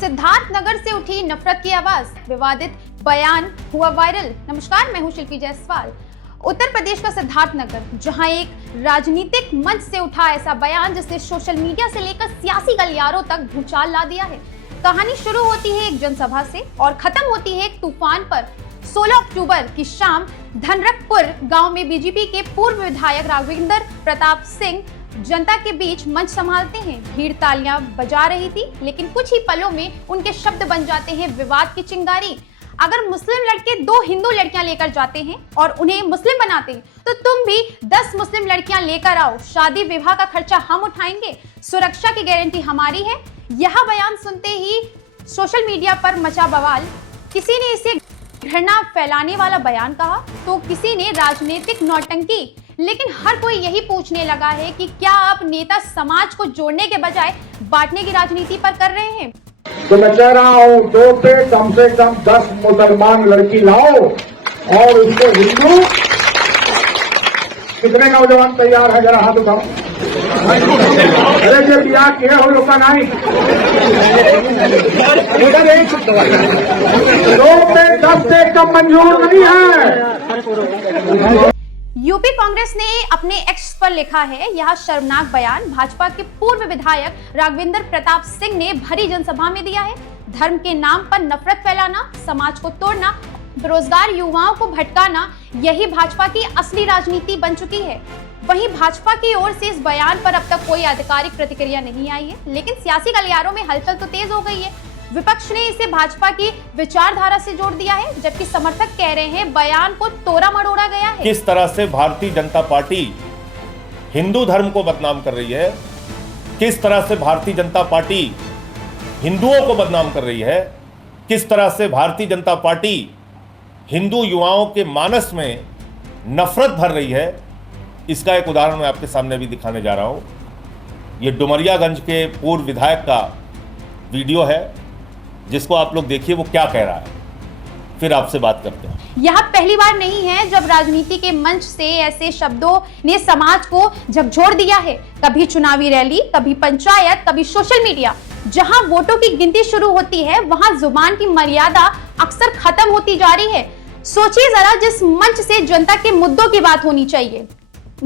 सिद्धार्थनगर से उठी नफरत की आवाज, विवादित बयान हुआ वायरल। नमस्कार, मैं हूं शिल्पी जायसवाल। उत्तर प्रदेश का सिद्धार्थनगर, जहां एक राजनीतिक मंच से उठा ऐसा बयान जिसने सोशल मीडिया से लेकर सियासी गलियारों तक भूचाल ला दिया है। कहानी शुरू होती है एक जनसभा से और खत्म होती है एक तूफान पर। 16 अक्टूबर की शाम धनरकपुर गांव में बीजेपी के पूर्व विधायक राघवेंद्र प्रताप सिंह जनता के बीच मंच संभालते हैं। भीड़ तालियां बजा रही थी, लेकिन कुछ ही पलों में उनके शब्द बन जाते हैं विवाद की चिंगारी। अगर मुस्लिम लड़के 2 हिंदू लड़कियां लेकर जाते हैं और उन्हें मुस्लिम बनाते हैं, तो तुम भी 10 मुस्लिम लड़कियां लेकर आओ, शादी विवाह का खर्चा हम उठाएंगे, सुरक्षा की गारंटी हमारी है। यह बयान सुनते ही सोशल मीडिया पर मचा बवाल। किसी ने इसे घृणा फैलाने वाला बयान कहा, तो किसी ने राजनीतिक नौटंकी। लेकिन हर कोई यही पूछने लगा है कि क्या अब नेता समाज को जोड़ने के बजाय बांटने की राजनीति पर कर रहे हैं। तो मैं कह रहा हूं, 2 से कम 10 मुसलमान लड़की लाओ और उसको हिंदू। कितने नौजवान तैयार है, जरा हाथ उठाओ। अरे जो बिया किए हो लोग का नहीं, 2 पे 10 से कम मंजूर नहीं है। यूपी कांग्रेस ने अपने एक्स पर लिखा है, यह शर्मनाक बयान भाजपा के पूर्व विधायक राघवेंद्र प्रताप सिंह ने भरी जनसभा में दिया है। धर्म के नाम पर नफरत फैलाना, समाज को तोड़ना, बेरोजगार युवाओं को भटकाना, यही भाजपा की असली राजनीति बन चुकी है। वहीं भाजपा की ओर से इस बयान पर अब तक कोई आधिकारिक प्रतिक्रिया नहीं आई है, लेकिन सियासी गलियारों में हलचल तो तेज हो गई है। विपक्ष ने इसे भाजपा की विचारधारा से जोड़ दिया है, जबकि समर्थक कह रहे हैं बयान को तोड़ा मरोड़ा गया है। किस तरह से भारतीय जनता पार्टी हिंदू धर्म को बदनाम कर रही है, किस तरह से भारतीय जनता पार्टी हिंदुओं को बदनाम कर रही है, किस तरह से भारतीय जनता पार्टी हिंदू युवाओं के मानस में नफरत भर रही है, इसका एक उदाहरण मैं आपके सामने भी दिखाने जा रहा हूं। ये डुमरियागंज के पूर्व विधायक का वीडियो है, जिसको आप लोग देखिए वो क्या कह रहा है, फिर आपसे बात करते हैं। यह पहली बार नहीं है जब राजनीति के मंच से ऐसे शब्दों ने समाज को झकझोर दिया है। कभी चुनावी रैली, कभी पंचायत, कभी सोशल मीडिया। जहां वोटों की गिनती शुरू होती है, वहां जुबान की मर्यादा अक्सर खत्म होती जा रही है। सोचिए जरा, जिस मंच से जनता के मुद्दों की बात होनी चाहिए,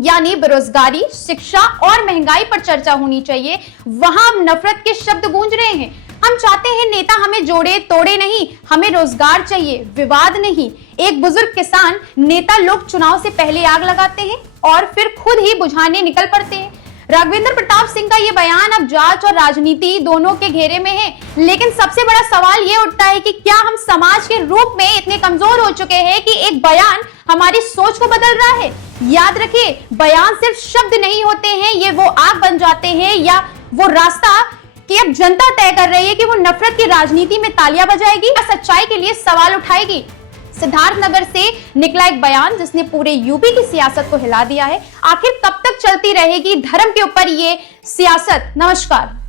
यानी बेरोजगारी, शिक्षा और महंगाई पर चर्चा होनी चाहिए, वहां नफरत के शब्द गूंज रहे हैं। हम चाहते हैं नेता हमें जोड़े तोड़े नहीं, हमें रोजगार चाहिए, विवाद नहीं। एक बुजुर्ग किसान नेता लोग चुनाव से पहले आग लगाते हैं और फिर खुद ही बुझाने निकल पड़ते हैं। राघवेंद्र प्रताप सिंह का ये बयान अब जांच और राजनीति दोनों के घेरे में है, लेकिन सबसे बड़ा सवाल ये उठता है कि क्या हम समाज के रूप में इतने कमजोर हो चुके हैं कि एक बयान हमारी सोच को बदल रहा है। याद रखिए, बयान सिर्फ शब्द नहीं होते हैं, ये वो आग बन जाते हैं या वो रास्ता कि अब जनता तय कर रही है कि वो नफरत की राजनीति में तालियां बजाएगी या सच्चाई के लिए सवाल उठाएगी। सिद्धार्थनगर से निकला एक बयान जिसने पूरे यूपी की सियासत को हिला दिया है। आखिर कब तक चलती रहेगी धर्म के ऊपर ये सियासत? नमस्कार।